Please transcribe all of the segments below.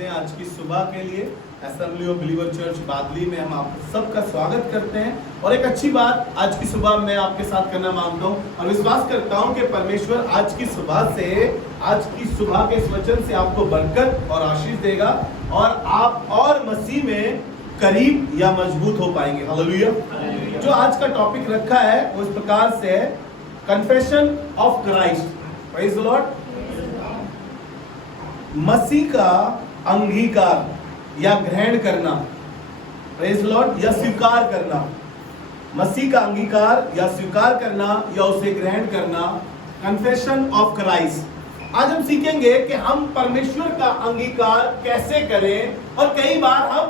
मिलते हैं आज की सुबह के लिए। असेंबली ऑफ बिलीवर चर्च बादली में हम आप सबका स्वागत करते हैं और एक अच्छी बात आज की सुबह मैं आपके साथ करना मांगता हूं और विश्वास करता हूं कि परमेश्वर आज की सुबह के इस वचन से आपको बरकत और आशीष देगा और आप और मसीह में करीब या मजबूत हो पाएंगे। हालेलुया। जो आज का टॉपिक रखा है वो इस प्रकार से है, confession of Christ. Praise the Lord. मसीह का अंगीकार या ग्रहण करना, प्रेज द लॉर्ड, या स्वीकार करना। मसीह का अंगीकार या स्वीकार करना या उसे ग्रहण करना, कन्फेशन ऑफ क्राइस्ट। आज हम सीखेंगे कि हम परमेश्वर का अंगीकार कैसे करें और कई बार हम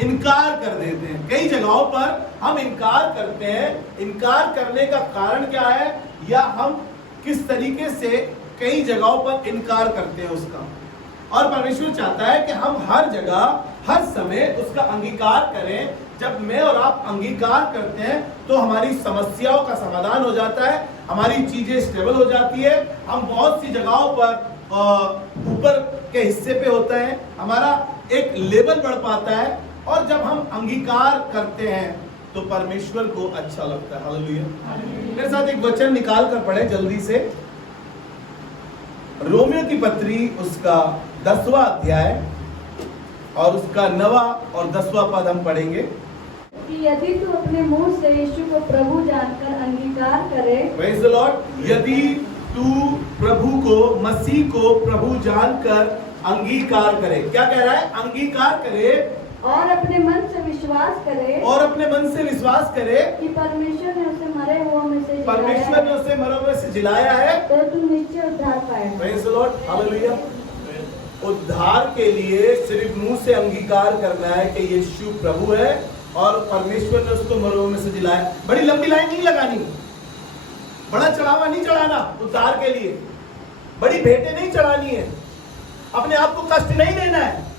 इनकार कर देते हैं। कई जगहों पर हम इनकार करते हैं। इनकार करने का कारण क्या है या हम किस तरीके से कई जगहों पर इनकार करते हैं उसका। और परमेश्वर चाहता है कि हम हर जगह हर समय उसका अंगीकार करें। जब मैं और आप अंगीकार करते हैं तो हमारी समस्याओं का समाधान हो जाता है, हमारी चीजें स्टेबल हो जाती है, हम बहुत सी जगहों पर ऊपर के हिस्से पे होता है, हमारा एक लेवल बढ़ पाता है। और जब हम अंगीकार करते हैं तो परमेश्वर को अच्छा लगता है। हालेलुया। मेरे साथ एक वचन निकाल कर पढ़े जल्दी से। रोमियो की पत्री उसका 10वां अध्याय और उसका 9वां और 10वां पद हम पढ़ेंगे कि यदि तू अपने मुंह से यीशु को प्रभु जानकर अंगीकार करे, प्रेज द लॉर्ड, यदि तू प्रभु को, मसीह को प्रभु जानकर अंगीकार करे। क्या कह रहा है? अंगीकार करे और अपने मन से विश्वास करे, और अपने मन से विश्वास करे कि परमेश्वर ने उसे मरे हुओं में से जिलाया परमेश्वर ने उसे मरे हुए से जिलाया है, तो तू निश्चय उद्धार पाएगा। Praise the Lord. हालेलुया। उद्धार के लिए सिर्फ मुंह से अंगीकार करना है कि यीशु प्रभु है और परमेश्वर ने उसको मरे हुए में से जिलाया। बड़ी लंबी लाइन नहीं लगानी, बड़ा चढ़ावा नहीं चढ़ाना उद्धार के लिए, बड़ी भेंटें नहीं चढ़ानी है, अपने आप को कष्ट नहीं देना है।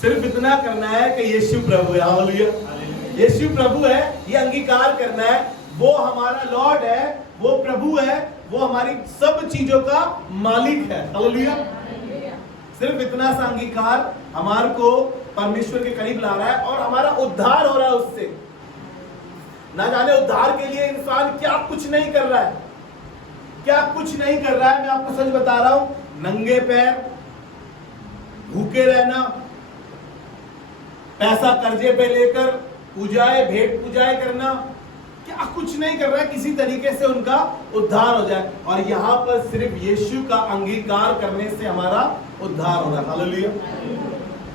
सिर्फ इतना करना है कि यीशु प्रभु है। हालेलुया। यीशु प्रभु है, ये अंगीकार करना है। वो हमारा लॉर्ड है, वो प्रभु है, वो हमारी सब चीजों का मालिक है। हालेलुया। सिर्फ इतना सा अंगीकार हमारे को परमेश्वर के करीब ला रहा है और हमारा उद्धार हो रहा है उससे। ना जाने उद्धार के लिए इंसान क्या कुछ नहीं कर रहा है, क्या कुछ नहीं कर रहा है। मैं आपको सच बता रहा हूं, नंगे पैर भूखे रहना, पैसा कर्जे पे लेकर पूजाएं भेंट पूजाएं करना, क्या कुछ नहीं कर रहा है, किसी तरीके से उनका उद्धार हो जाए। और यहाँ पर सिर्फ यीशु का अंगीकार करने से हमारा उद्धार हो रहा है। हालेलुया।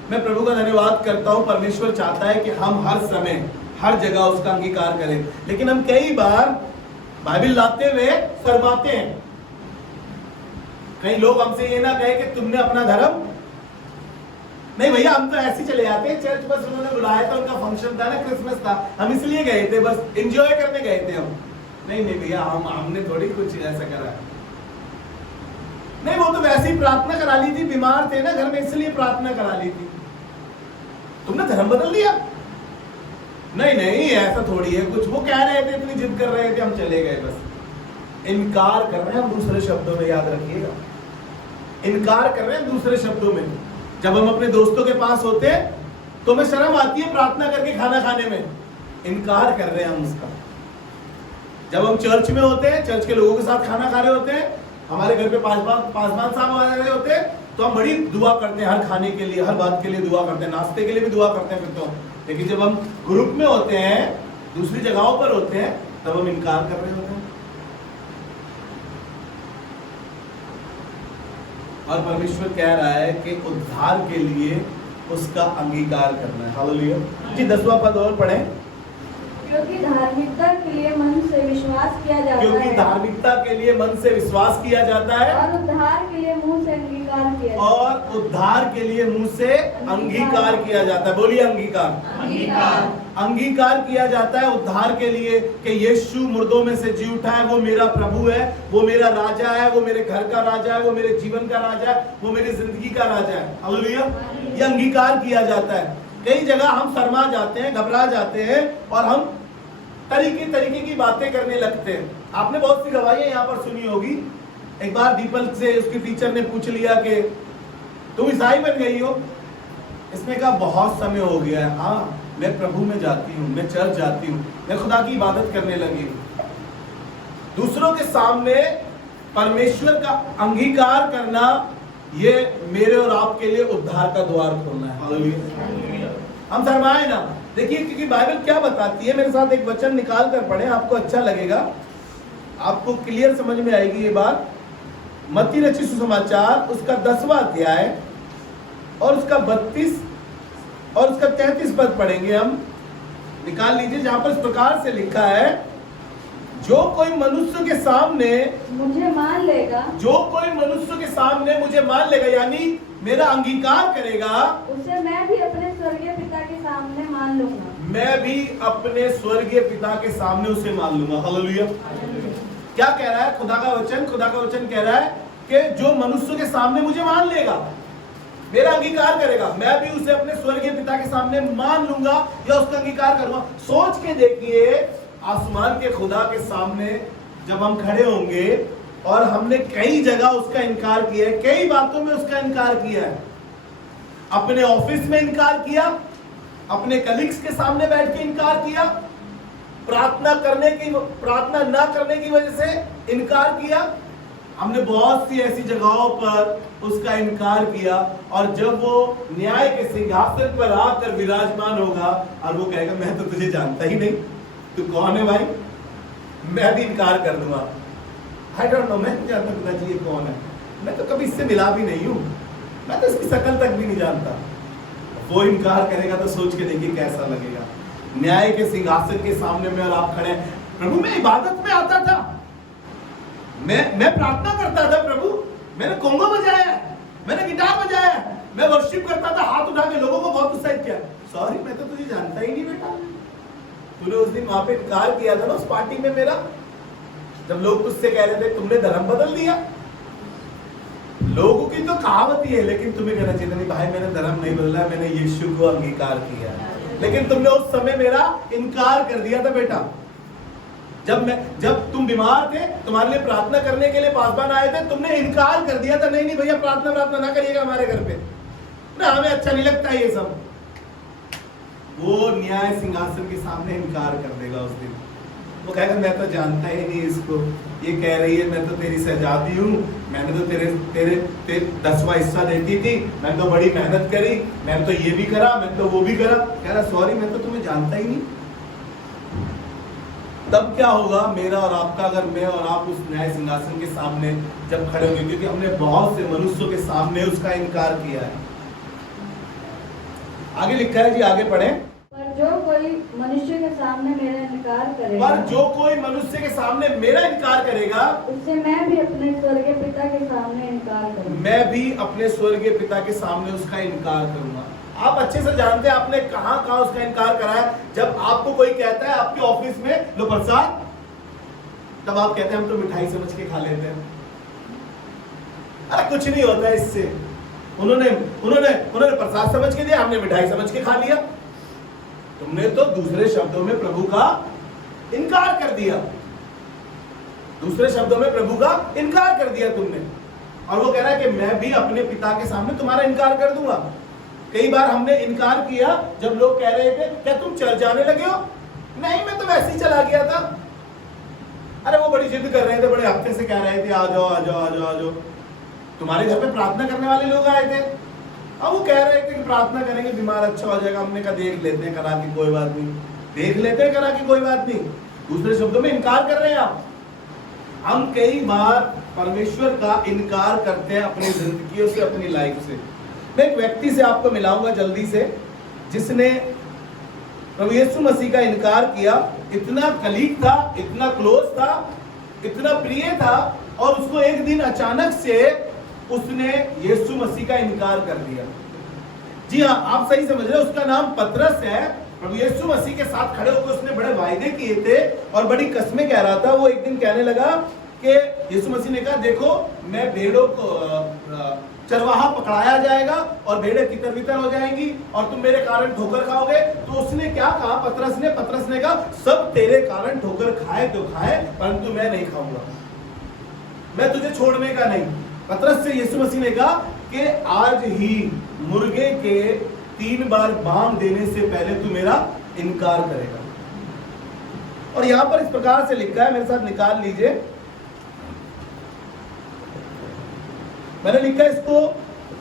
मैं प्रभु का धन्यवाद करता हूँ। परमेश्वर चाहता है कि हम हर समय हर जगह उसका अंगीकार करें, लेकिन हम कई बार बाइबल लाते हुए शर्माते हैं। कई लोग हमसे ये ना कहे कि तुमने अपना धर्म नहीं भैया, हम तो ऐसे चले जाते हैं चर्च, बस उन्होंने बुलाया था, उनका फंक्शन था ना, क्रिसमस था, हम इसलिए गए थे, बस एंजॉय करने गए थे हम। नहीं भैया, हमने थोड़ी कुछ ऐसा करा। नहीं, वो तो वैसे ही प्रार्थना करा ली थी, बीमार थे ना घर में इसलिए प्रार्थना करा ली थी। तुमने धर्म बदल दिया? नहीं ऐसा थोड़ी है कुछ। वो कह रहे थे, इतनी जिद कर रहे थे, हम चले गए बस। इनकार कर रहे हैं हम, दूसरे शब्दों में याद रखिएगा, इनकार कर रहे हैं दूसरे शब्दों में। जब हम अपने दोस्तों के पास होते हैं तो हमें शर्म आती है प्रार्थना करके खाना खाने में, इनकार कर रहे हैं हम उसका। जब हम चर्च में होते हैं, चर्च के लोगों के साथ खाना खा रहे होते हैं, हमारे घर पे पासवान साहब आ रहे होते हैं, तो हम बड़ी दुआ करते हैं, हर खाने के लिए, हर बात के लिए दुआ करते हैं, नाश्ते के लिए भी दुआ करते हैं फिर तो। लेकिन जब हम ग्रुप में होते हैं, दूसरी जगहों पर होते हैं, तब हम इनकार कर रहे होते हैं। और परमेश्वर कह रहा है कि उद्धार के लिए उसका अंगीकार करना है। हालेलुया जी। 10वां पद और पढ़ें। क्योंकि धार्मिकता के लिए मन से विश्वास किया जाता है, क्योंकि धार्मिकता के लिए मन से विश्वास किया जाता है और उद्धार के लिए मुंह से अंगीकार किया जाता है। और उद्धार के लिए मुंह से अंगीकार किया जाता है। बोलिए अंगीकार। अंगीकार किया जाता है उद्धार के लिए कि यीशु मुर्दों में से जी उठा है, वो मेरा प्रभु है, वो मेरा राजा है, वो मेरे घर का राजा है, वो मेरे जीवन का राजा है, वो मेरी जिंदगी का राजा है। हालेलुया। ये अंगीकार किया जाता है। कई जगह हम शर्मा जाते हैं, घबरा जाते हैं और हम तरीके की बातें करने लगते हैं। आपने बहुत सी गवाहियां यहाँ पर सुनी होगी। एक बार दीपक से उसके टीचर ने पूछ लिया कि तुम ईसाई बन गई हो, इसने कहा बहुत समय हो गया है, हाँ मैं प्रभु में जाती हूँ, मैं चर्च जाती हूँ, मैं खुदा की इबादत करने लगी हूँ। दूसरों के सामने परमेश्वर का अंगीकार करना, ये मेरे और आपके लिए उद्धार का द्वार खोलना है। हालेलुया। हम शर्माए ना। देखिए क्योंकि बाइबल क्या बताती है, मेरे साथ एक वचन निकाल कर पढ़े, आपको अच्छा लगेगा, आपको क्लियर समझ में आएगी ये बात। मत्ती रचित सुसमाचार उसका 10वां अध्याय और उसका 32 और उसका 33 पद पढ़ेंगे हम। निकाल लीजिए, जहां पर इस प्रकार से लिखा है, जो कोई मनुष्य के सामने मुझे मान लेगा, जो कोई मनुष्य के सामने मुझे मान लेगा, यानी मेरा अंगीकार करेगा, उसे मैं भी अपने स्वर्गीय पिता के सामने मान लूंगा। मैं भी अपने स्वर्गीय पिता के सामने उसे मान लूंगा। हालेलुया। क्या कह रहा है खुदा का वचन? खुदा का वचन कह रहा है कि जो मनुष्य के सामने मुझे मान लेगा, मेरा अंगीकार करेगा, मैं भी उसे अपने स्वर्गीय पिता के सामने मान लूंगा या उसका अंगीकार करूंगा। सोच के देखिए, आसमान के खुदा के सामने जब हम खड़े होंगे और हमने कई जगह उसका इनकार किया है, कई बातों में उसका इनकार किया है। अपने ऑफिस में इनकार किया, अपने कलीग्स के सामने बैठ के इनकार किया, प्रार्थना ना करने की वजह से इनकार किया। हमने बहुत सी ऐसी जगहों पर उसका इनकार किया, और जब वो न्याय के सिंहासन पर आकर विराजमान होगा और वो कहेगा मैं तो तुझे जानता ही नहीं, तू कौन है भाई, मैं भी इनकार कर दूंगा। आई डोंट नो, मैं नहीं जानता पिताजी ये कौन है, मैं तो कभी इससे मिला भी नहीं हूं, मैं तो इसकी शक्ल तक भी नहीं जानता। वो इनकार करेगा तो सोच के देखिए कैसा लगेगा। न्याय के सिंहासन के सामने में और आप खड़े हैं, प्रभु मैं इबादत में आता था, मैं प्रार्थना करता था प्रभु, मैंने कोंगो बजाया है, मैंने गिटार बजाया है, मैं वर्शिप करता था, हाथ उठा के लोगों को बहुत उत्साहित किया। सॉरी, मैं तो तुझे जानता ही नहीं बेटा, तूने उस दिन वहां पे इनकार किया था ना उस पार्टी में मेरा, जब लोग तुझसे कह रहे थे तुमने धर्म बदल दिया। लोगों की तो कहावत ही है, लेकिन तुम्हें कहना चाहिए नहीं भाई मैंने धर्म नहीं बदला, मैंने यीशु को अंगीकार किया, लेकिन तुमने उस समय मेरा इनकार कर दिया था बेटा। जब तुम बीमार थे, तुम्हारे लिए प्रार्थना करने के लिए पासवान आए थे, तुमने इनकार कर दिया था, नहीं भैया प्रार्थना ना करिएगा हमारे घर पे, ना हमें अच्छा नहीं लगता ये सब। वो न्याय सिंहासन के सामने इनकार कर देगा उस दिन। वो कहेगा मैं तो जानता ही नहीं इसको, ये कह रही है मैं तो तेरी शहजादी हूँ, मैंने तो तेरे 10वां हिस्सा देती थी, मैंने तो बड़ी मेहनत करी, मैंने तो ये भी करा, मैंने तो वो भी करा। कह रहा सॉरी मैं तो तुम्हें जानता ही नहीं। तब क्या होगा मेरा और आपका, अगर मैं और आप उस न्याय सिंहासन के सामने जब खड़े होंगे, क्योंकि हमने बहुत से मनुष्यों के सामने उसका इनकार किया है। आगे लिखा है जी, आगे पढ़े। पर जो कोई मनुष्य के सामने मेरा इनकार करेगा, पर जो कोई मनुष्य के सामने मेरा इनकार करेगा, उससे मैं भी अपने स्वर्गीय पिता के सामने इनकार करूंगा। मैं भी अपने स्वर्गीय पिता के सामने उसका इनकार करूंगा। आप अच्छे से जानते हैं आपने कहां कहां उसका इनकार करा है। जब आपको कोई कहता है आपके ऑफिस में लो प्रसाद, तब आप कहते हैं हम तो मिठाई समझ के खा लेते हैं, अरे कुछ नहीं होता है इससे, उन्होंने प्रसाद समझ के दिया, हमने मिठाई समझ के खा लिया। तुमने तो दूसरे शब्दों में प्रभु का इनकार कर दिया, दूसरे शब्दों में प्रभु का इनकार कर दिया तुमने। और वो कह रहा है कि मैं भी अपने पिता के सामने तुम्हारा इनकार कर दूंगा। कई बार हमने इनकार किया जब लोग कह रहे थे क्या तुम चल जाने लगे हो? नहीं मैं तो वैसे ही चला गया था। अरे वो बड़ी जिद कर रहे थे, बड़े हफ्ते से कह रहे थे आ जाओ आ जाओ आ जाओ आ जाओ। तुम्हारे घर पे प्रार्थना करने वाले लोग आए थे, अब वो कह रहे थे कि प्रार्थना करेंगे बीमार अच्छा हो जाएगा। हमने कहा देख लेते हैं करा के कोई बात नहीं, देख लेते हैं करा के कोई बात नहीं। दूसरे शब्दों में इनकार कर रहे हैं आप। हम कई बार परमेश्वर का इनकार करते हैं अपनी जिंदगियों से, अपनी लाइफ से। मैं एक व्यक्ति से आपको मिलाऊंगा जल्दी से, जिसने प्रभु यीशु मसीह का इनकार किया। इतना कलीग था, इतना क्लोज था, इतना प्रिय था, और उसको एक दिन अचानक से उसने यीशु मसीह का इनकार कर दिया। जी हाँ, आप सही समझ रहे हो, उसका नाम पतरस है। प्रभु यीशु मसीह के साथ खड़े होकर उसने बड़े वायदे किए थे और बड़ी कस्में कह रहा था। वो एक दिन कहने लगा कि यीशु मसीह ने कहा देखो मैं भेड़ों को चरवाहा पकड़ाया जाएगा और भेड़ें तितर बितर हो जाएंगी और तुम मेरे कारण ठोकर खाओगे। तो उसने क्या कहा पतरस ने कहा सब तेरे कारण ठोकर खाए तो खाए, परंतु मैं नहीं खाऊंगा, मैं तुझे छोड़ने का नहीं। पतरस से यीशु मसीह ने कहा कि आज ही मुर्गे के 3 बार बांग देने से पहले तू मेरा इनकार करेगा। और यहां पर इस प्रकार से लिखा है, मेरे साथ निकाल लीजिए। मैंने लिखा इसको,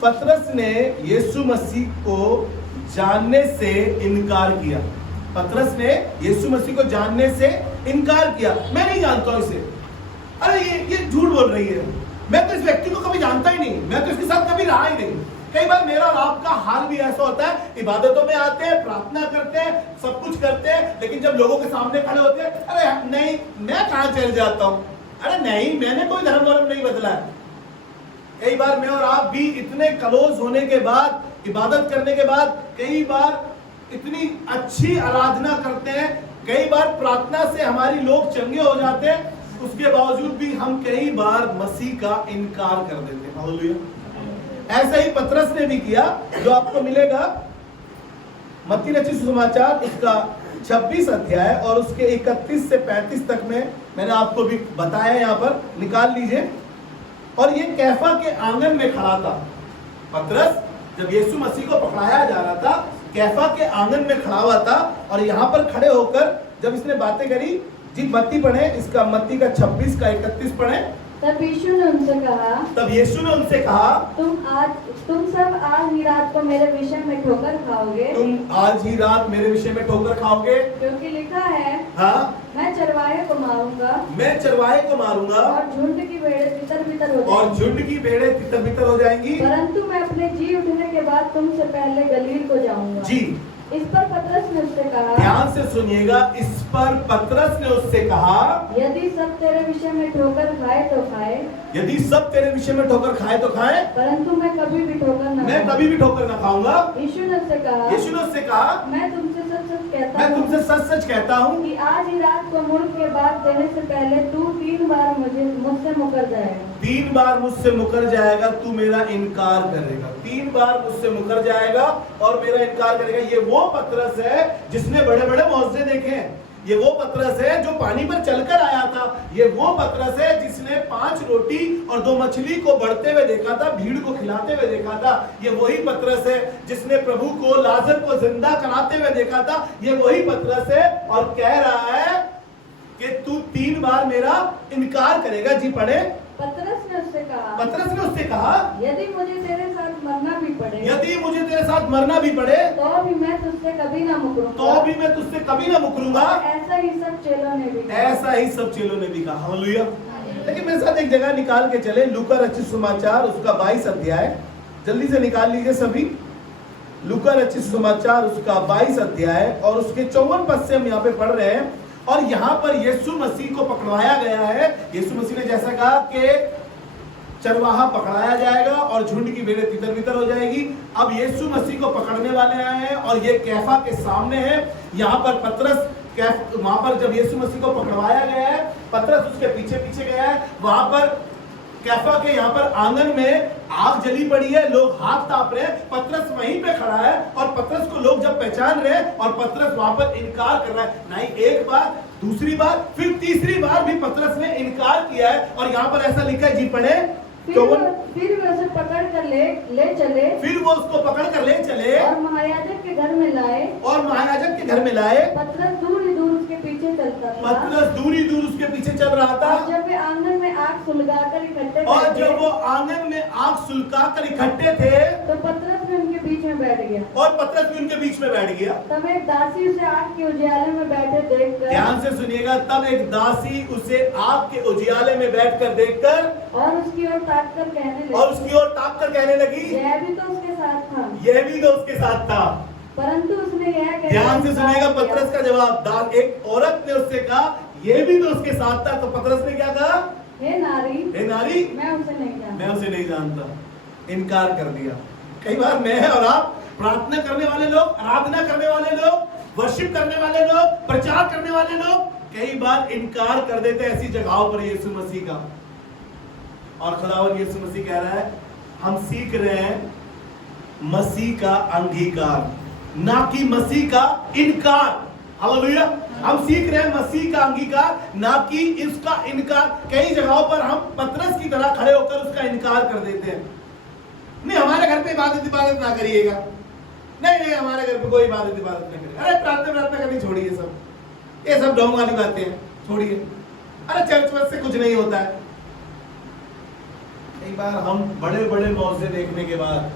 पतरस ने यीशु मसीह को जानने से इनकार किया। पतरस ने यीशु मसीह को जानने से इनकार किया। मैं नहीं जानता हूं इसे, अरे ये झूठ बोल रही है, मैं तो इस व्यक्ति को कभी जानता ही नहीं, मैं तो इसके साथ कभी रहा ही नहीं। कई बार मेरा और आपका हाल भी ऐसा होता है, इबादतों में आते हैं, प्रार्थना करते हैं, सब कुछ करते हैं, लेकिन जब लोगों के सामने खड़े होते हैं, अरे नहीं मैं कहां चल जाता हूं, अरे नहीं मैंने कोई धर्म नहीं बदला है। कई बार मैं और आप भी इतने क्लोज होने के बाद, इबादत करने के बाद, कई बार इतनी अच्छी आराधना करते हैं, कई बार प्रार्थना से हमारी लोग चंगे हो जाते हैं, उसके बावजूद भी हम कई बार मसीह का इनकार कर देते हैं। हालेलुया। ऐसा ही पतरस ने भी किया, जो आपको मिलेगा मत्ती रचित सुसमाचार उसका 26 अध्याय और उसके 31 से 35 तक में मैंने आपको भी बताया, यहां पर निकाल लीजिए। और ये कैफा के आंगन में खड़ा था। पतरस जब यीशु मसीह को पकड़ाया जा रहा था, कैफा के आंगन में खड़ा हुआ था, और यहां पर खड़े होकर जब इसने बातें करी, जी मत्ती पढ़े, इसका मत्ती का 26 का 31 पढ़े। तब यीशु ने उनसे कहा, तुम सब आज ही रात को मेरे विषय में ठोकर खाओगे। तुम आज ही रात मेरे विषय में ठोकर खाओगे, क्योंकि लिखा है, हाँ, मैं चरवाहे को मारूंगा और झुंड की भेड़ें तितर बितर हो जाएंगी, परंतु मैं अपने जी उठने के बाद तुमसे पहले गलील को जाऊंगा। जी। इस पर पतरस ने उससे कहा, ध्यान से सुनिएगा, इस पर पतरस ने उससे कहा, यदि सब तेरे विषय में ठोकर खाए तो खाए, परंतु मैं कभी भी ठोकर न खाऊंगा। यीशु ने उससे कहा, मैं तुमसे सच सच कहता हूँ कि आज ही रात को मुड़ के बाद देने से पहले तू 3 बार मुझसे मुकर जाएगा। 3 बार मुझसे मुकर जाएगा, तू मेरा इनकार करेगा। 3 बार मुझसे मुकर जाएगा और मेरा इनकार करेगा। ये वो पतरस है जिसने बड़े बड़े मौजज़े देखे हैं। ये वो पतरस है जो पानी पर चलकर आया था। ये वो पतरस है जिसने 5 रोटी और 2 मछली को बढ़ते हुए देखा था, भीड़ को खिलाते हुए देखा था। ये वही पतरस है जिसने प्रभु को, लाजर को जिंदा कराते हुए देखा था। ये वही पतरस है और कह रहा है कि तू 3 बार मेरा इनकार करेगा। जी पढ़े। पतरस ने उससे कहा, यदि मुझे तेरे साथ मरना भी पड़े, तो भी मैं तुझसे कभी ना मुकरूंगा। ऐसा ही सब चेलों ने भी कहा। हालेलुया। लेकिन मेरे साथ एक जगह निकाल के चले, लूका रचित सुसमाचार उसका 22 अध्याय, जल्दी से निकाल लीजिए सभी। लूका रचित सुसमाचार उसका 22 अध्याय और उसके 54 पद से हम यहाँ पे पढ़ रहे हैं। और यहां पर यीशु मसीह को पकड़वाया गया है। यीशु मसीह ने जैसा कहा कि चरवाहा पकड़ाया जाएगा और झुंड की भेड़ें तितर बितर हो जाएगी। अब यीशु मसीह को पकड़ने वाले आए हैं और ये कैफा के सामने है। यहाँ पर पतरस, वहां पर जब यीशु मसीह को पकड़वाया गया है, पतरस उसके पीछे पीछे गया है। वहां पर कैफा के यहाँ पर आंगन में आग जली पड़ी है, लोग हाथ ताप रहे हैं, पतरस वहीं पे खड़ा है और पतरस को लोग जब पहचान रहे हैं और पतरस वहां पर इनकार कर रहा है। नहीं, एक बार, दूसरी बार, फिर तीसरी बार भी पतरस ने इनकार किया है। और यहाँ पर ऐसा लिखा है, जी पढ़े। फिर वो उसे पकड़ कर उसको पकड़ कर ले चले और महायाजक के घर में लाए। पतरस दूर ही दूर उसके पीछे चल रहा था। और जब वे आंगन में आग सुलगाकर इकट्ठे थे, तो पतरस भी उनके बीच में बैठ गया। तब एक दासी उसे आग के उजियाले में बैठे देखकर, ध्यान से सुनिएगा, तब एक दासी उसे आग के उजियाले में बैठकर देखकर और उसकी ओर ताककर कहने लगी, यह भी तो उसके साथ था। परंतु उसने यह, ध्यान से सुनिएगा पतरस का जवाब। एक औरत ने उससे कहा, यह भी तो उसके साथ था। तो पतरस ने क्या कहा? हे नारी, मैं उसे नहीं जानता। इनकार कर दिया। कई बार मैं और आप, प्रार्थना करने वाले लोग, आराधना करने वाले लोग, वर्शिप करने वाले लोग, प्रचार करने वाले लोग, कई बार इनकार कर देते ऐसी जगहों पर यीशु मसीह का। और खुदावंद यीशु मसीह कह रहा है, हम सीख रहे हैं मसीह का अंगीकार, ना कि मसीह का इनकार। हालेलुया। हम सीख रहे हैं मसीह का अंगीकार, ना कि इसका इनकार। कई जगहों पर हम पतरस की तरह खड़े होकर उसका इनकार कर देते हैं। नहीं, हमारे घर पे इबादत ना करिएगा, नहीं हमारे घर पे कोई इबादत नहीं करे। अरे प्रार्थना करनी छोड़िए, ये सब ढोंग वाली बातें हैं, छोड़िए। अरे चर्च वर्च से कुछ नहीं होता है। एक बार हम बड़े बड़े मौजे देखने के बाद,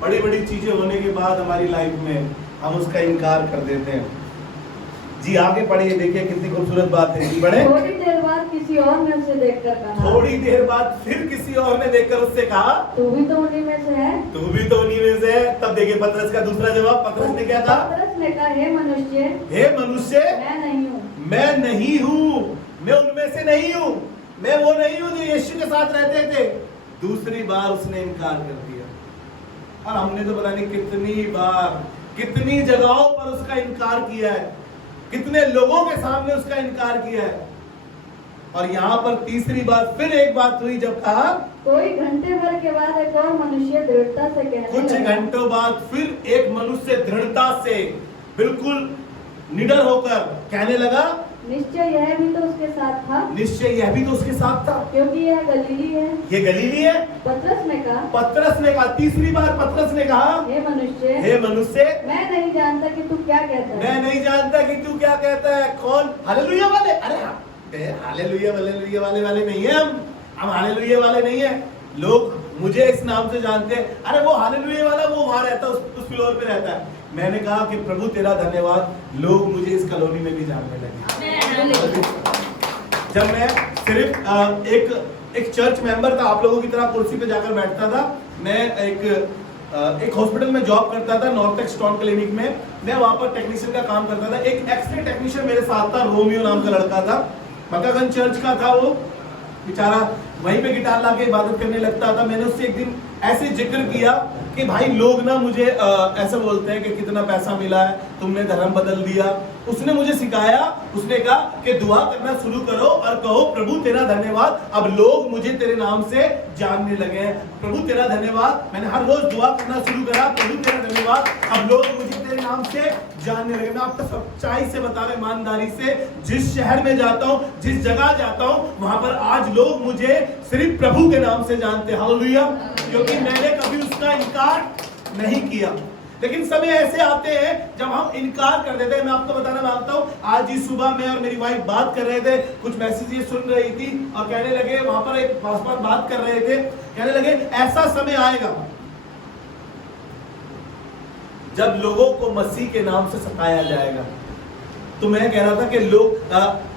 बड़ी बड़ी चीजें होने के बाद हमारी लाइफ में हम उसका इनकार कर देते हैं। जी आगे पढ़िए, देखिए कितनी खूबसूरत बात है। जी बढ़े। थोड़ी देर बाद किसी और ने उसे देखकर कहा, थोड़ी देर बाद फिर किसी और ने देखकर उससे कहा, तू भी तो उन्हीं में से है। तू भी तो उन्हीं में से है। तब देखिए पतरस का दूसरा जवाब। पतरस ने क्या कहा? पतरस ने कहा, हे मनुष्य मैं नहीं हूँ। मैं नहीं हूँ, मैं उनमें से नहीं हूँ, मैं वो नहीं हूँ जो यीशु के साथ रहते थे। दूसरी बार उसने इनकार कर दिया। और हमने तो पता नहीं कितनी बार, कितनी जगहों पर उसका इनकार किया है, कितने लोगों के सामने उसका इनकार किया है। और यहाँ पर तीसरी बार फिर एक बात हुई, जब कहा, कोई घंटे भर के बाद एक और मनुष्य दृढ़ता से कहने लगा। कुछ घंटों बाद फिर एक मनुष्य दृढ़ता से, बिल्कुल निडर होकर कहने लगा, निश्चय यह भी तो उसके साथ था। निश्चय यह भी तो उसके साथ था, क्योंकि यह गलीली है। ये गलीली है। पतरस ने कहा, तीसरी बार पतरस ने कहा, हे मनुष्य मैं नहीं जानता कि तू क्या कहता है। मैं नहीं जानता कि तू क्या कहता है। कौन? हालेलुया वाले? अरे हालेलुया वाले नहीं है हम हालेलुया वाले नहीं है। लोग मुझे इस नाम से जानते हैं। अरे वो हालेलुया वाला वो वहां रहता है, उस फ्लोर पे रहता है। मैंने कहा कि प्रभु तेरा धन्यवाद, लोग मुझे इस कॉलोनी में भी जानने लगे। जब मैं सिर्फ एक चर्च मेंबर था, आप लोगों की तरह कुर्सी पे जाकर बैठता था। मैं एक हॉस्पिटल में जॉब करता था, नॉर्थेक्स स्टोन क्लिनिक में। मैं वहां पर टेक्नीशियन का काम करता था। एक एक्सरे टेक्नीशियन मेरे साथ था, रोमियो नाम का लड़का था, मक्कागंज चर्च का था। वो बेचारा वहीं पे गिटार लाके इबादत करने लगता था। मैंने उससे एक दिन ऐसे जिक्र किया कि भाई लोग ना मुझे ऐसा बोलते हैं कि कितना पैसा मिला है, तुमने धर्म बदल दिया। उसने मुझे सिखाया, उसने कहा कि दुआ करना शुरू करो और कहो, प्रभु तेरा धन्यवाद, अब लोग मुझे तेरे नाम से जानने लगे हैं। प्रभु तेरा धन्यवाद। मैंने हर रोज दुआ करना शुरू करा, प्रभु तेरा धन्यवाद, अब लोग मुझे तेरे नाम से जानने लगे। मैं आपको सच्चाई से बता रहा, ईमानदारी से, जिस शहर में जाता हूँ, जिस जगह जाता हूँ, वहां पर आज लोग मुझे सिर्फ प्रभु के नाम से जानते हैं। हालेलुया। क्योंकि मैंने कभी उसका इनकार नहीं किया। लेकिन समय ऐसे आते हैं जब हम इनकार कर देते हैं। मैं आपको बताना चाहता हूँ, आज ही सुबह मैं और मेरी वाइफ बात कर रहे थे, कुछ मैसेजेस सुन रही थी और कहने लगे, वहां पर एक पासवान बात कर रहे थे, कहने लगे ऐसा समय आएगा जब लोगों को मसीह के नाम से सताया जाएगा। तो मैं कह रहा था कि लोग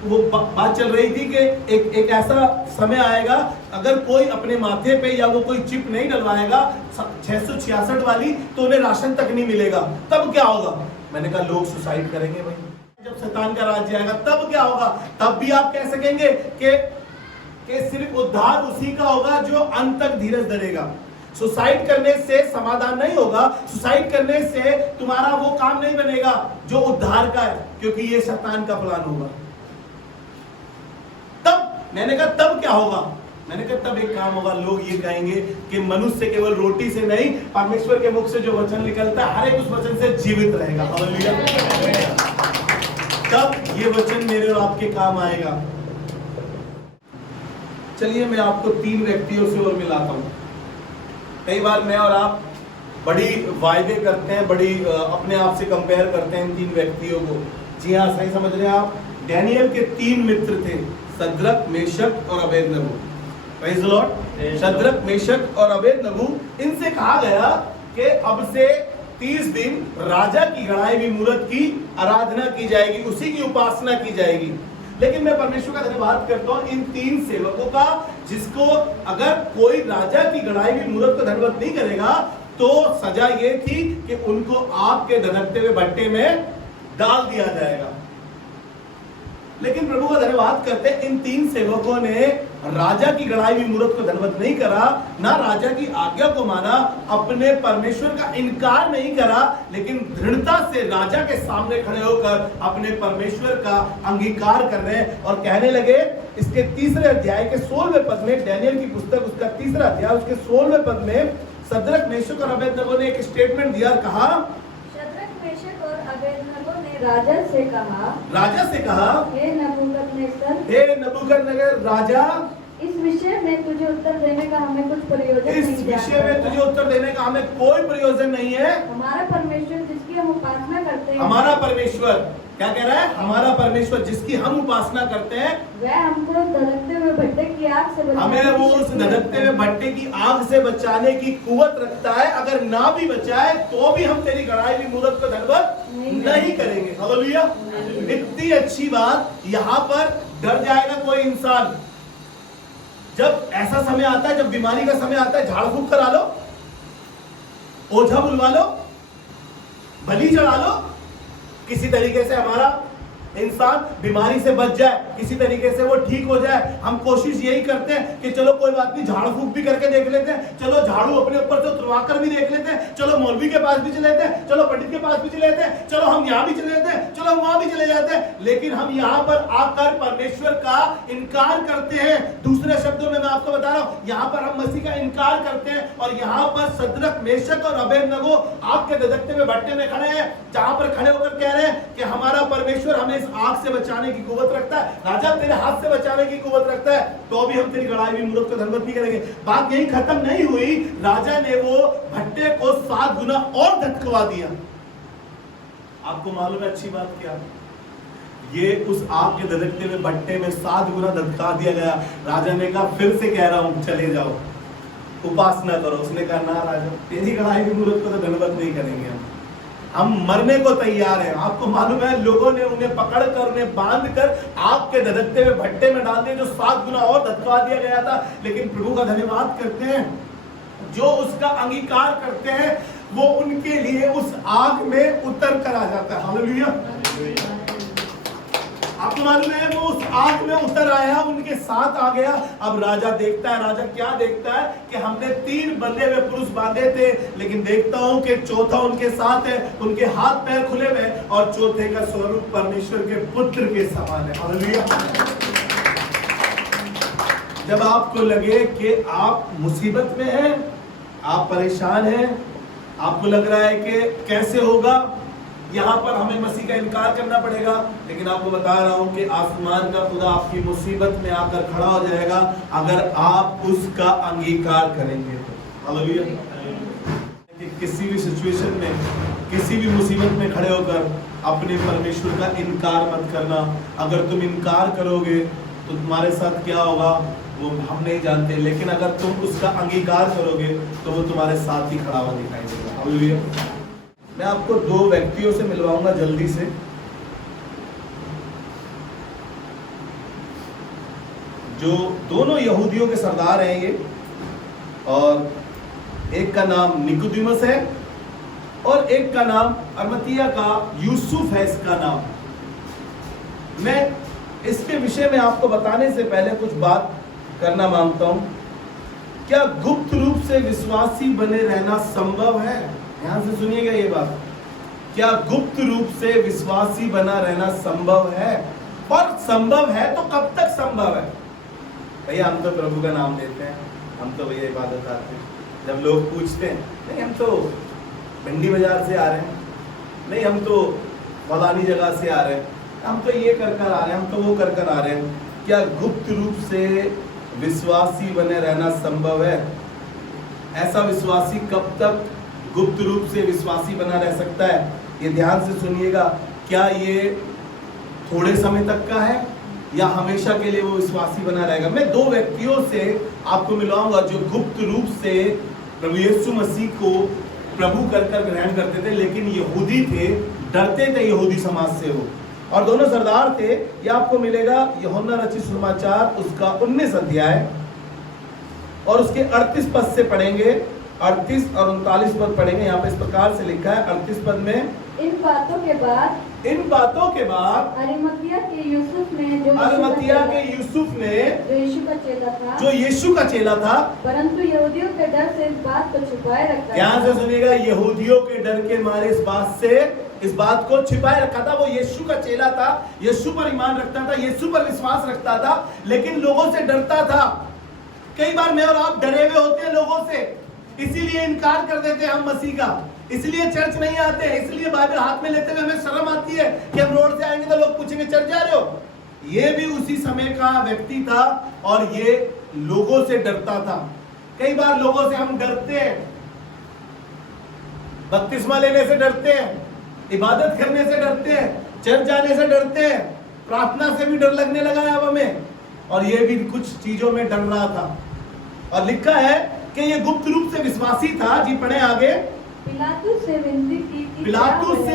वो बात चल रही थी कि एक ऐसा समय आएगा, अगर कोई अपने माथे पे या वो कोई चिप नहीं डलवाएगा 666 वाली, तो उन्हें राशन तक नहीं मिलेगा। तब क्या होगा? मैंने कहा लोग सुसाइड करेंगे भाई। जब शैतान का राज्य आएगा तब क्या होगा? तब भी आप कह सकेंगे कि सिर्फ उद्धार उसी का होगा जो अंत तक धीरज धरेगा। सुसाइड करने से समाधान नहीं होगा, सुसाइड करने से तुम्हारा वो काम नहीं बनेगा जो उद्धार का है, क्योंकि ये शैतान का प्लान होगा। तब मैंने कहा तब क्या होगा? मैंने कहा तब एक काम होगा, लोग ये कहेंगे कि मनुष्य केवल रोटी से नहीं, परमेश्वर के मुख से जो वचन निकलता है हर एक उस वचन से जीवित रहेगा। हालेलुया। तब ये वचन मेरे और आपके काम आएगा। चलिए मैं आपको 3 व्यक्तियों से और मिलाता हूं। कई बार मैं और आप बड़ी वायदे करते हैं, बड़ी अपने आप से कंपेयर करते हैं 3 व्यक्तियों को। जी हाँ, सही समझ रहे हैं आप। डैनियल के 3 मित्र थे, शद्रक, मेशक और Abednego. Praise the Lord. Shadrach, Meshach और अबेदनगो, इनसे कहा गया कि अब से 30 दिन राजा की गढ़ाई हुई मूरत की आराधना की जाएगी, उसी की उपासना की जाएगी। लेकिन मैं परमेश्वर का धन्यवाद करता हूं इन 3 सेवकों का, जिसको अगर कोई राजा की गढ़ाई हुई मूरत को धन्यवाद नहीं करेगा तो सजा ये थी कि उनको आग के धधकते हुए भट्टे में डाल दिया जाएगा। लेकिन प्रभु का धन्यवाद करते, इन 3 सेवकों ने राजा की गढ़ाई हुई मूरत को धन्यवाद नहीं करा, ना राजा की आज्ञा को माना, अपने परमेश्वर का इनकार नहीं करा, लेकिन दृढ़ता से राजा के सामने खड़े होकर अपने परमेश्वर का अंगीकार कर रहे हैं और कहने लगे। इसके 3रे अध्याय के 16वें पद में, डैनियल की पुस्तक उसका 3रा अध्याय उसके 16वें पद में शद्रक, मेशक और अबेदनगो ने एक स्टेटमेंट दिया। कहा, शद्रक, मेशक और अबेदनगो ने राजा से कहा, हे नबूकदनेस्सर, राजा, इस विषय में तुझे उत्तर देने का हमें कुछ प्रयोजन नहीं। इस विषय में तुझे उत्तर देने का हमें कोई प्रयोजन नहीं है। हमारा परमेश्वर जिसकी हम उपासना करते हैं, हमारा परमेश्वर क्या कह रहा है? हमारा परमेश्वर जिसकी हम उपासना करते हैं, वह हमको धधकते हुए भट्टे की आग से हमें वो उस धधकते हुए भट्टे की आग से बचाने की कुवत रखता है। अगर ना भी बचाए तो भी हम तेरी गड़ाई हुई मूरत को धन्यवाद नहीं करेंगे। हालेलुया। इतनी अच्छी बात। यहाँ पर डर जाएगा कोई इंसान। जब ऐसा समय आता है, जब बीमारी का समय आता है, झाड़ फूक करा लो, ओझा बुलवा लो, बलि चढ़ा लो, किसी तरीके से हमारा इंसान बीमारी से बच जाए, किसी तरीके से वो ठीक हो जाए। हम कोशिश यही करते हैं कि चलो कोई बात नहीं, झाड़ फूक भी करके देख लेते हैं, चलो झाड़ू अपने ऊपर से उतरवा कर भी देख लेते हैं, चलो मौलवी के पास भी चले जाते हैं, चलो पंडित के पास भी चले जाते हैं, चलो हम यहाँ भी चले जाते हैं, चलो हम वहां भी चले जाते हैं। लेकिन हम यहाँ पर आकर परमेश्वर का इनकार करते हैं। दूसरे शब्दों में मैं आपको बता रहा हूँ, यहाँ पर हम मसीह का इनकार करते हैं। और यहाँ पर सदरक, मेशक और अबेदनगो आग के धधकते हुए भट्टे में खड़े हैं, जहां पर खड़े होकर कह रहे हैं कि हमारा परमेश्वर हमें आग से बचाने की कुवत रखता है, राजा तेरे हाथ से बचाने की कुवत रखता है, तो भी हम तेरी गड़ाई हुई मूरत को धन्यवाद नहीं करेंगे। बात यही खत्म नहीं हुई। राजा ने वो भट्टे को 7 गुना और धधकवा दिया। आपको मालूम है अच्छी बात क्या? ये उस आग के धधकते हुए भट्टे में 7 गुना धधका दिया गया। राजा ने कहा फिर से कह रहा हूं चले जाओ, उपासना करो। उसने कहा ना राजा, तेरी गड़ाई हुई मूरत को तो धन्यवाद नहीं करेंगे, हम मरने को तैयार हैं। आपको मालूम है लोगों ने उन्हें पकड़कर, उन्हें बांधकर आग के धधकते हुए भट्टे में डाल दिया, जो 7 गुना और धधका दिया गया था। लेकिन प्रभु का धन्यवाद करते हैं, जो उसका अंगीकार करते हैं वो उनके लिए उस आग में उतर कर आ जाता है। हालेलुया। आपको मालूम है वो उस आग में उतर आया, उनके साथ आ गया। अब राजा देखता है, राजा क्या देखता है कि हमने 3 बंधे हुए पुरुष बांधे थे, लेकिन देखता हूं कि चौथा उनके साथ है, उनके हाथ पैर खुले हुए, और चौथे का स्वरूप परमेश्वर के पुत्र के समान है। हालेलुया। जब आपको लगे कि आप मुसीबत में हैं, आप परेशान हैं, आपको लग रहा है कि कैसे होगा, यहाँ पर हमें मसीह का इनकार करना पड़ेगा, लेकिन आपको बता रहा हूं कि आसमान का खुदा आपकी मुसीबत में आकर खड़ा हो जाएगा अगर आप उसका अंगीकार करेंगे। हालेलुया। किसी भी सिचुएशन में, किसी भी मुसीबत में खड़े होकर अपने परमेश्वर का इनकार मत करना। अगर तुम इनकार करोगे तो तुम्हारे साथ क्या होगा वो हम नहीं जानते, लेकिन अगर तुम उसका अंगीकार करोगे तो वो तुम्हारे साथ ही खड़ा हुआ दिखाई देगा। हालेलुया। मैं आपको 2 व्यक्तियों से मिलवाऊंगा जल्दी से, जो दोनों यहूदियों के सरदार हैं ये, और एक का नाम निकोदेमुस है और एक का नाम अरमतिया का यूसुफ है इसका नाम। मैं इसके विषय में आपको बताने से पहले कुछ बात करना मांगता हूं। क्या गुप्त रूप से विश्वासी बने रहना संभव है? ध्यान से सुनिएगा ये बात। क्या गुप्त रूप से विश्वासी बना रहना संभव है? और संभव है तो कब तक संभव है? भैया हम तो प्रभु का नाम लेते हैं, हम तो भैया इबादत आते हैं। जब लोग पूछते हैं नहीं हम तो भिंडी बाजार से आ रहे हैं, नहीं हम तो फलानी जगह से आ रहे हैं, हम तो ये कर कर आ रहे हैं, हम तो वो कर कर आ रहे हैं, क्या गुप्त रूप से विश्वासी बने रहना संभव है? ऐसा विश्वासी कब तक गुप्त रूप से विश्वासी बना रह सकता है? ये ध्यान से सुनिएगा। क्या ये थोड़े समय तक का है या हमेशा के लिए वो विश्वासी बना रहेगा? मैं 2 व्यक्तियों से आपको मिलाऊंगा जो गुप्त रूप से प्रभु यीशु मसीह को प्रभु कर कर ग्रहण करते थे, लेकिन यहूदी थे, डरते थे यहूदी समाज से वो, और दोनों सरदार थे। ये आपको मिलेगा यूहन्ना रचित सुसमाचार उसका 19 अध्याय और उसके 38 पद से पढ़ेंगे, 38 और 39 पद पढ़ेंगे। यहाँ पे इस प्रकार से लिखा है 38 पद में, इन बातों के बाद अरिमतिया के यूसुफ ने जो यीशु का चेला था, परंतु यहूदियों के डर से इस बात को छुपाए रखा। ध्यान से सुनिएगा, यहूदियों के डर के मारे इस बात को छिपाए रखा था। वो यीशु का चेला था, यीशु पर ईमान रखता था, यीशु पर विश्वास रखता था, लेकिन लोगों से डरता था। कई बार मैं और आप डरे हुए होते हैं लोगों से, इसीलिए इनकार कर देते हैं हम मसीह का, इसलिए चर्च नहीं आते, इसलिए बाइबल हाथ में लेते हुए हमें शर्म आती है कि हम रोड से आएंगे तो लोग पूछेंगे चर्च जा रहे हो। ये भी उसी समय का व्यक्ति था और ये लोगों से डरता था। कई बार लोगों से हम डरते हैं, बपतिस्मा लेने से डरते हैं, इबादत करने से डरते हैं, चर्च जाने से डरते हैं, प्रार्थना से भी डर लगने लगा है अब हमें, और ये भी कुछ चीजों में डर रहा था। और लिखा है कि ये गुप्त रूप से विश्वासी था। जी पढ़े आगे। पिलातुस से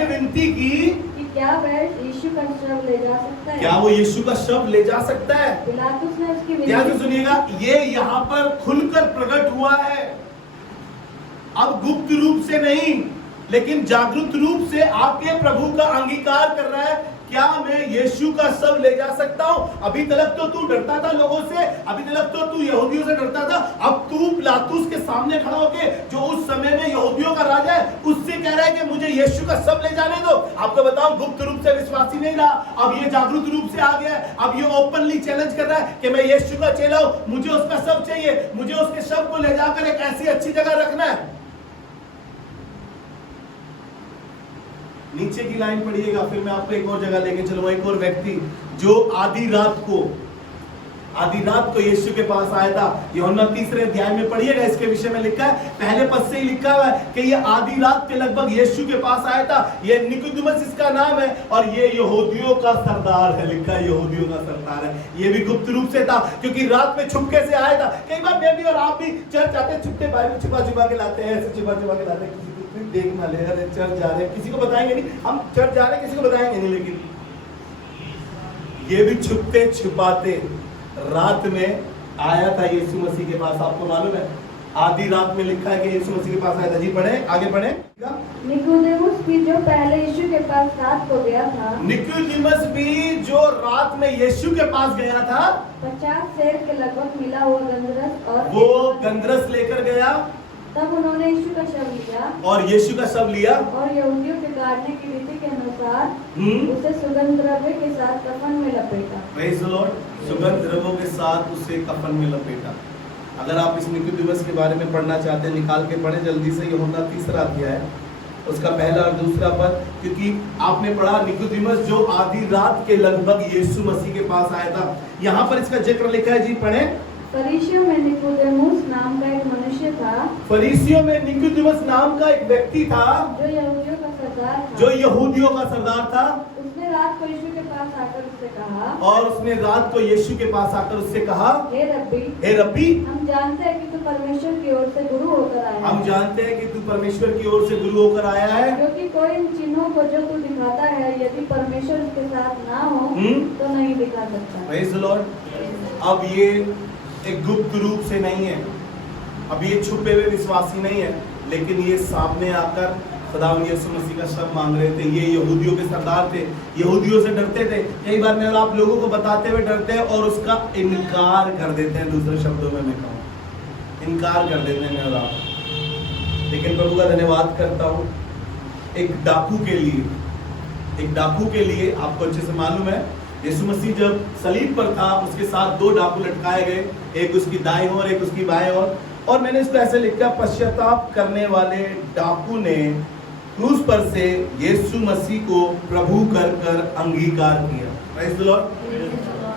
विनती की कि क्या वह यीशु का शव ले जा सकता है? क्या वो यीशु का शव ले जा सकता है? पिलातुस ने उसकी ध्यान से सुनिएगा, ये यहाँ पर खुलकर प्रकट हुआ है। अब गुप्त रूप से नहीं, लेकिन जागरूक रूप से आपके प्रभु का अंगीकार कर रहा है। क्या मैं यीशु का शव ले जा सकता हूं? अभी तक तो तू डरता था लोगों से, अभी तक तो तू यहूदियों से डरता था। अब तू पिलातुस के सामने खड़ा होके, जो उस समय में यहूदियों का राजा है, उससे कह रहा है कि मुझे यीशु का शव ले जाने दो। आपको बताऊं, गुप्त रूप से विश्वासी नहीं रहा, अब ये जागरूक रूप से आ गया है। अब ये ओपनली चैलेंज कर रहा है कि मैं यीशु का चेला हूं, मुझे उसका शव चाहिए, मुझे उसके शव को ले जाकर एक ऐसी अच्छी जगह रखना है। नीचे की लाइन पढ़िएगा, फिर मैं आपको एक और जगह लेके चलूंगा। एक और व्यक्ति जो आधी रात को यीशु के पास आया था। यूहन्ना 3 अध्याय में पढ़िएगा, इसके विषय में लिखा है, पहले पद से ही लिखा हुआ है कि ये आधी रात के लगभग यीशु के पास आया था। ये निकोदेमुस इसका नाम है, और ये यहूदियों का सरदार है। लिखा है यहूदियों का सरदार है। ये भी गुप्त रूप से था, क्योंकि रात में छुपके से आया था। कई बार मैं भी और आप भी चर्च आते हैं, छुपके बाहर छिपा के लाते हैं, ऐसे छिपा के लाते हैं, देख ना ले, अरे चर्च जा रहे हैं, किसी को बताएंगे नहीं, हम चर्च जा रहे हैं, किसी को बताएंगे नहीं। लेकिन ये भी छुपते छिपाते रात में आया था यीशु मसीह के पास। आपको मालूम है, आधी रात में लिखा है कि यीशु मसीह के पास आया था। जी पढ़े, आगे पढ़े। निकोदेमुस भी जो पहले यीशु के पास रात को गया था, निकोदेमुस भी जो रात में यीशु के पास गया था, 50 सेर के लगभग मिला हुआ गंधरस, और वो गंधरस लेकर गया। तब उन्होंने यीशु का शव लिया, और यीशु का शव लिया, और यहूदियों के काटने की रीति के अनुसार उसे सुगंध द्रव्य के साथ कफन में लपेटा। Praise the Lord. सुगंध द्रव्यों के साथ उसे कफन में लपेटा। अगर आप इस निकोदेमुस के बारे में पढ़ना चाहते हैं, निकाल के पढ़े जल्दी से, यूहन्ना 3 अध्याय, उसका पहला और दूसरा पद। क्योंकि आपने पढ़ा निकोदेमुस जो आधी रात के लगभग यीशु मसीह के पास आया था। यहाँ पर इसका जिक्र लिखा है। जी पढ़े। फरीसियों में निकोदेमुस नाम का एक मनुष्य था, फरीसियों में निकोदेमुस नाम का एक व्यक्ति था, जो यहूदियों का सरदार था। जो यहूदियों का सरदार था। उसने रात को यीशु के पास आकर उससे कहा, और उसने रात को यीशु के पास आकर उससे कहा, हे रब्बी, हम जानते हैं कि तू परमेश्वर की ओर से गुरु होकर आया है। हम जानते हैं कि तू परमेश्वर की ओर से गुरु होकर आया है, क्योंकि कोई इन चिन्हों को जो तू दिखाता है, यदि परमेश्वर उसके साथ ना हो तो नहीं दिखा सकता। Praise the Lord. अब ये एक गुप्त रूप से नहीं है, अब ये छुपे हुए विश्वासी नहीं है, लेकिन ये सामने आकर खुदावंद यीशु मसीह का शव मांग रहे थे। ये यहूदियों के सरदार थे, यहूदियों से डरते थे। कई बार मैं और आप लोगों को बताते हुए डरते हैं और उसका इनकार कर देते हैं। दूसरे शब्दों में मैं कहूँ, इनकार कर देते हैं मैं और आप। लेकिन प्रभु का धन्यवाद करता हूँ, एक डाकू के लिए आपको अच्छे से मालूम है, यीशु मसीह जब सलीब पर था, उसके साथ 2 डाकू लटकाए गए, एक उसकी दाईं ओर, एक उसकी बाएं ओर। और मैंने इसको ऐसे लिखा, पश्चाताप करने वाले डाकू ने क्रूस पर से यीशु मसीह को प्रभु कर कर अंगीकार किया। Praise the Lord.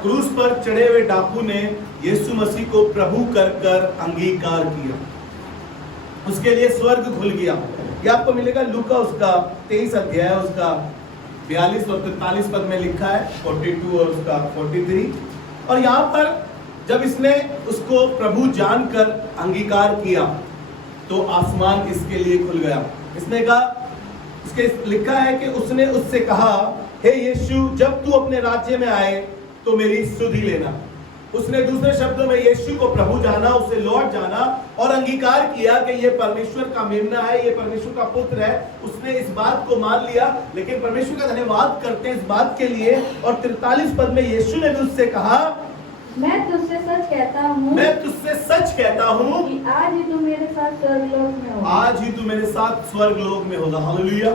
क्रूस पर चढ़े हुए डाकू ने यीशु मसीह को प्रभु कर कर अंगीकार किया। उसके लिए स्वर्ग खुल गया। ये आपको मिलेगा लूका उसका 23 अध्याय, उसका 42 और 43 पद में लिखा है, 42 और उसका 43। और यहाँ पर जब इसने उसको प्रभु जानकर अंगीकार किया तो आसमान इसके लिए खुल गया। इसने कहा, इसके लिखा है कि उसने उससे कहा, हे यीशु, जब तू अपने राज्य में आए तो मेरी सुधि लेना। उसने दूसरे शब्दों में यीशु को प्रभु जाना, उसे लॉर्ड जाना और अंगीकार किया कि ये परमेश्वर का मेमना है, ये परमेश्वर का पुत्र है। उसने इस बात को मान लिया। लेकिन परमेश्वर का धन्यवाद करते हैं इस बात के लिए। और 43 पद में यीशु ने भी उससे कहा, मैं तुझसे सच कहता हूँ कि आज ही तू मेरे साथ स्वर्गलोक में होगा। आज ही तू मेरे साथ स्वर्गलोक में होगा। हालेलुया।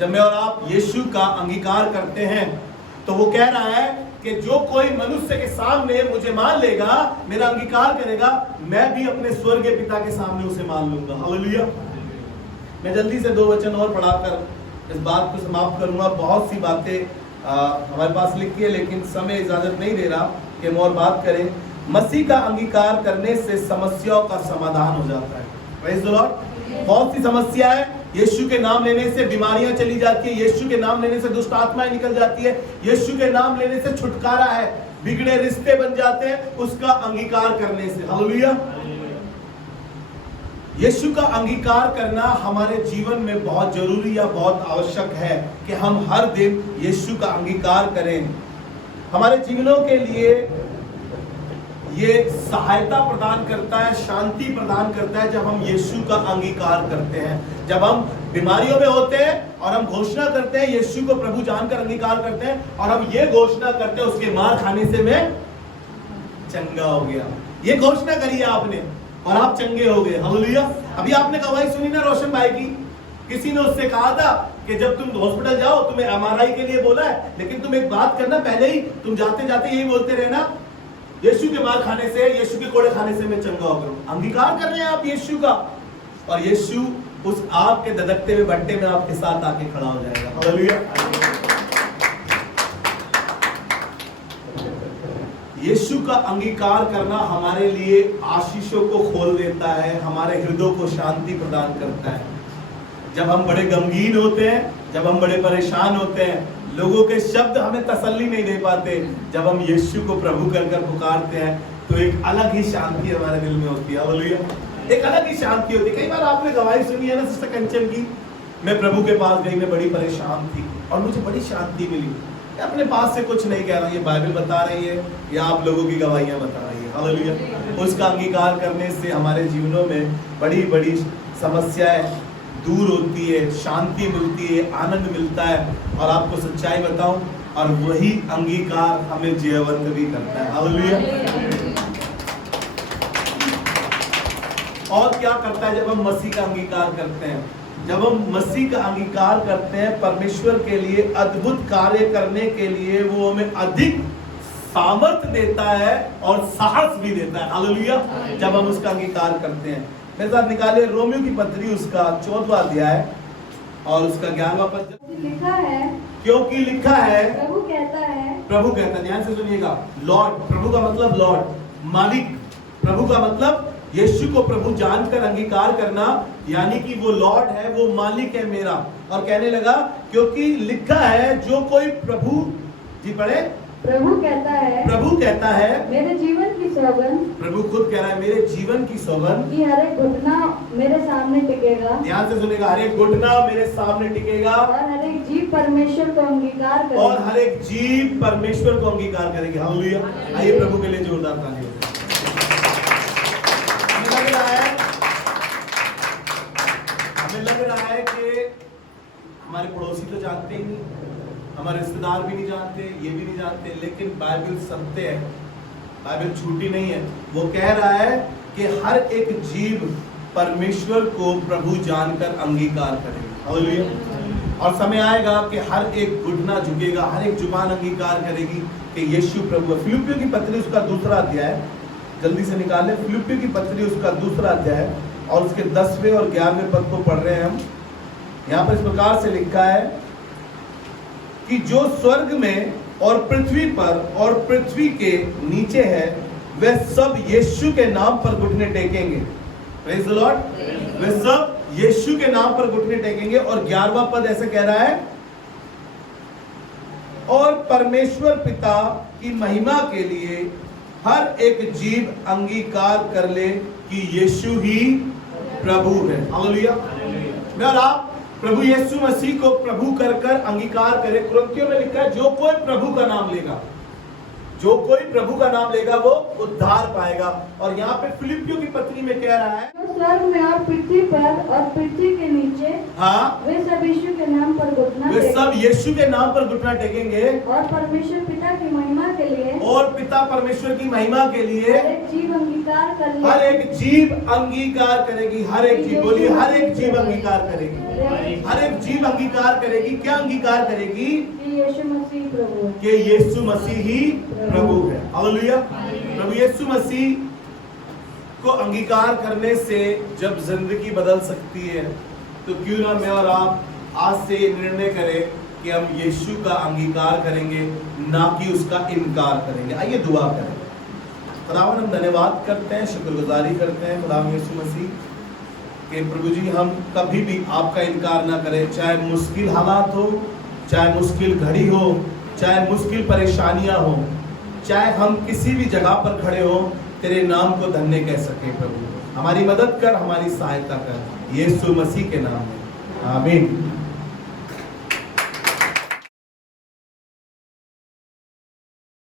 जब मैं और आप यीशु का अंगीकार करते हैं तो वो कह रहा है कि जो कोई मनुष्य के सामने मुझे मान लेगा, मेरा अंगीकार करेगा, मैं भी अपने स्वर्गीय पिता के सामने उसे मान लूंगा। हालेलुया। मैं जल्दी से 2 वचन और पढ़ाकर इस बात को समाप्त करूंगा। बहुत सी बातें हमारे पास लिखी है, लेकिन समय इजाजत नहीं दे रहा कि हम और बात करें। मसीह का अंगीकार करने से समस्याओं का समाधान हो जाता है। Praise the Lord. बहुत सी समस्या है, यीशु के नाम लेने से बीमारियां चली जाती है, यीशु के नाम लेने से दुष्ट आत्माएं निकल जाती है, यीशु के नाम लेने से छुटकारा है, बिगड़े रिश्ते बन जाते हैं उसका अंगीकार करने से। हालेलुया। यीशु का अंगीकार करना हमारे जीवन में बहुत जरूरी या बहुत आवश्यक है कि हम हर दिन यीशु का अंगीकार करें। हमारे जीवनों के लिए ये सहायता प्रदान करता है, शांति प्रदान करता है जब हम यीशु का अंगीकार करते हैं। जब हम बीमारियों में होते हैं और हम घोषणा करते हैं, यीशु को प्रभु जानकर अंगीकार करते हैं और हम ये घोषणा करते हैं उसके मार खाने से मैं चंगा हो गया। ये घोषणा करी है आपने और आप चंगे हो गए। हालेलुया। अभी आपने गवाही सुनी ना रोशन भाई की, किसी ने उससे कहा था कि जब तुम हॉस्पिटल जाओ तुम्हें एमआरआई के लिए बोला है, लेकिन तुम एक बात करना, पहले ही तुम जाते जाते यही बोलते रहना, यीशु के मार खाने से, यीशु के कोड़े खाने से मैं चंगा हो गया। अंगीकार कर रहे हैं आप यीशु का, और यीशु उस आग के धधकते हुए भट्टे में आपके साथ आके खड़ा हो जाएगा। हालेलुया। यीशु का अंगीकार करना हमारे लिए आशीषों को खोल देता है, हमारे हृदय को शांति प्रदान करता है। जब हम बड़े गमगीन होते हैं, जब हम बड़े परेशान होते हैं, लोगों के शब्द हमें तसल्ली नहीं दे पाते, जब हम यीशु को प्रभु कर कर पुकारते हैं तो एक अलग ही शांति हमारे दिल में होती है। हालेलुया। एक अलग ही शांति होती है। कई बार आपने गवाही सुनी है ना सिस्टर कंचन की, मैं प्रभु के पास गई, मैं बड़ी परेशान थी और मुझे बड़ी शांति मिली। अपने पास से कुछ नहीं कह रहा, ये बाइबल बता रही है या आप लोगों की गवाहियां बता रही है। हालेलुया। उसका अंगीकार करने से हमारे जीवनों में बड़ी बड़ी समस्याएं दूर होती है, शांति मिलती है, आनंद मिलता है। और आपको सच्चाई बताऊं, और वही अंगीकार हमें जयवंत भी करता है। हालेलुया। और क्या करता है जब हम मसीह का अंगीकार करते हैं? जब हम मसीह का अंगीकार करते हैं, परमेश्वर के लिए अद्भुत कार्य करने के लिए वो हमें अधिक सामर्थ देता है और साहस भी देता है। हालेलुया। जब हम उसका अंगीकार करते हैं, मेरे साथ निकाले रोमियो की पत्री उसका 14वां अध्याय और उसका 11वां पद। लिखा है, क्योंकि लिखा है, प्रभु कहता है, प्रभु कहता है, ध्यान से सुनिएगा, लॉर्ड, प्रभु का मतलब लॉर्ड, मालिक, प्रभु का मतलब यीशु को प्रभु जानकर अंगीकार करना, यानी कि वो लॉर्ड है, वो मालिक है मेरा। और कहने लगा क्योंकि लिखा है, जो कोई प्रभु, जी पढ़े, प्रभु कहता है, प्रभु कहता है, मेरे जीवन की सौगंध, प्रभु खुद कह रहा है, मेरे जीवन की सौगंध कि हर एक घुटना मेरे सामने टिकेगा, ध्यान से सुनेगा, हर एक घुटना मेरे सामने टिकेगा, और हर एक जीव परमेश्वर को अंगीकार करेगा, और हर एक जीव परमेश्वर को अंगीकार करेगी। हालेलुया। आइए प्रभु के लिए जोरदार ताली हो। हमें लग रहा है कि हमारे पड़ोसी तो जानते ही नहीं, हमारे रिश्तेदार भी नहीं जानते, ये भी नहीं जानते, लेकिन बाइबल सत्य है, बाइबल झूठी नहीं है। वो कह रहा है कि हर एक जीव परमेश्वर को प्रभु जानकर अंगीकार करेगा। हालेलुया। और समय आएगा कि हर एक घुटना झुकेगा, हर एक जुबान अंगीकार करेगी कि यीशु प्रभु है। फिलिप्पियों की पत्री उसका 2वां अध्याय, जल्दी से निकालें, फिलिप्पियों की पत्री उसका 2वां अध्याय और उसके 10वें और 11वें पद को पढ़ रहे हैं हम। यहाँ पर इस प्रकार से लिखा है कि जो स्वर्ग में और पृथ्वी पर और पृथ्वी के नीचे है, वे सब यीशु के नाम पर घुटने टेकेंगे। Praise the Lord. वे सब यीशु के नाम पर घुटने टेकेंगे। और 11वां पद ऐसे कह रहा है, और परमेश्वर पिता की महिमा के लिए हर एक जीव अंगीकार कर ले कि यीशु ही प्रभु है। हालेलुया। मैं और आप प्रभु यीशु मसीह को प्रभु कर कर अंगीकार करें। कुरिन्थियों में लिखा है, जो कोई प्रभु का नाम लेगा, जो कोई प्रभु का नाम लेगा वो उद्धार पाएगा। और यहाँ पे फिलिप्पियों की पत्री में कह रहा है, जो स्वर्ग में और पृथ्वी पर और पृथ्वी के नीचे, हाँ, वे सब यीशु के नाम पर घुटना वे सब यीशु के नाम पर घुटना टेकेंगे, और परमेश्वर पिता की महिमा के लिए, और पिता परमेश्वर की महिमा के लिए हर एक जीव अंगीकार कर ले, हर एक जीव अंगीकार करेगी। हर एक जीव, बोलिए, हर एक जीव अंगीकार करेगी। हर एक जीव अंगीकार करेगी। क्या अंगीकार करेगी? कि यीशु मसीह प्रभु है, कि यीशु मसीह ही प्रभु है। हालेलुया। प्रभु यीशु मसीह को अंगीकार करने से जब जिंदगी बदल सकती है, तो क्यों ना मैं और आप आज से निर्णय करें कि हम यीशु का अंगीकार करेंगे, ना कि उसका इनकार करेंगे। आइए दुआ करें। खुदावन हम धन्यवाद करते हैं, शुक्रगुजारी करते हैं खुदा यीशु मसीह कि प्रभु जी हम कभी भी आपका इनकार ना करें, चाहे मुश्किल हालात हो, चाहे मुश्किल घड़ी हो, चाहे मुश्किल परेशानियां हो, चाहे हम किसी भी जगह पर खड़े हो, तेरे नाम को धन्य कह सके। प्रभु हमारी मदद कर, हमारी सहायता कर, यीशु मसीह के नाम में आमीन।